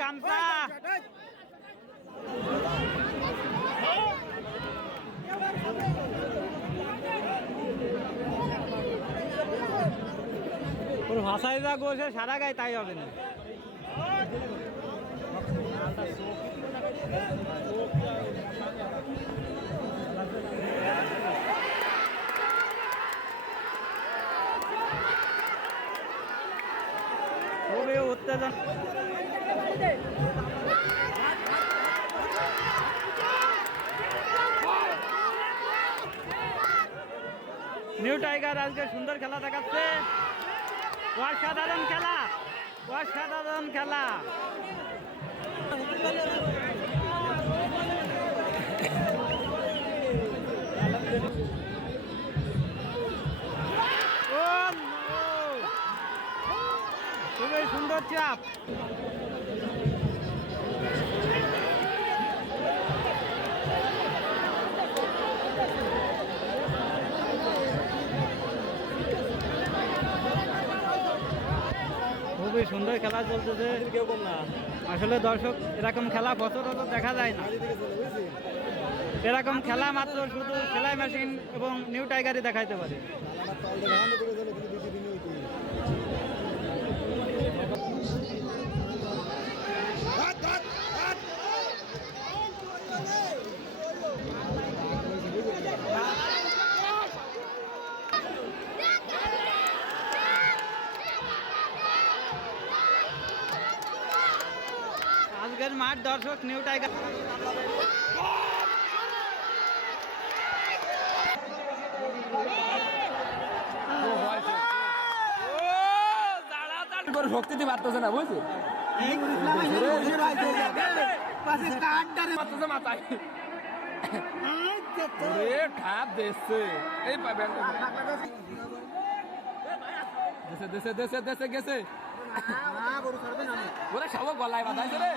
গামছা ভাষায় যা গোছে সারা গায়ে তাই হবে না। খুবই উত্তেজন। নিউ টাইগার আজকে সুন্দর খেলা দেখাচ্ছে। অসাধারণ খেলা অসাধারণ খেলা। সুন্দর চাপ। খুবই সুন্দর খেলা চলতেছে। আসলে দর্শক, এরকম খেলা বছর সচরাচর দেখা যায় না। এরকম খেলা মাত্র শুধু সেলাই মেশিন এবং নিউ টাইগারই দেখাইতে পারে। আজকের মাঠ দর্শক নিউ টাইগার করে শক্তি দিয়ে পারতেছে না বুঝছি পারতেছে মাথায় ঠাপ দেশে এই পাবেন দেশে দেশে দেশে দেশে গেছে ওরে সব গলায় বাঁধাইছে রে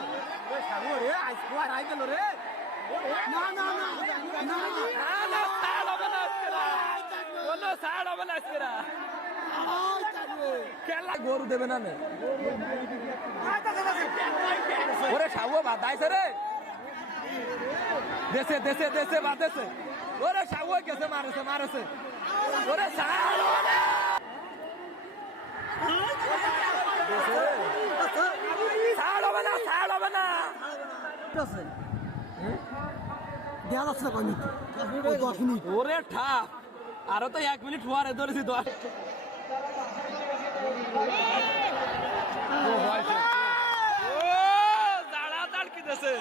না, না, সাল হবে না আজকে না। কোনো সাল হবে না আজকে না। খেলা গরু দেবে না। ওরে সাবু বাঁধাইছে রে। দেশে দেশে দেশে বাঁধেছে। ওরে সাবু গেছে মারেছে মারেছে। ওরে সাল হবে না। সাল হবে না সাল হবে না। দেওয়া যাচ্ছে না কয় মিনিট ওই দশ মিনিট। ওরে ঠাপ আরও তো এক মিনিট হওয়ারে ধরেছি দাঁড়া দাঁড় কি দেশে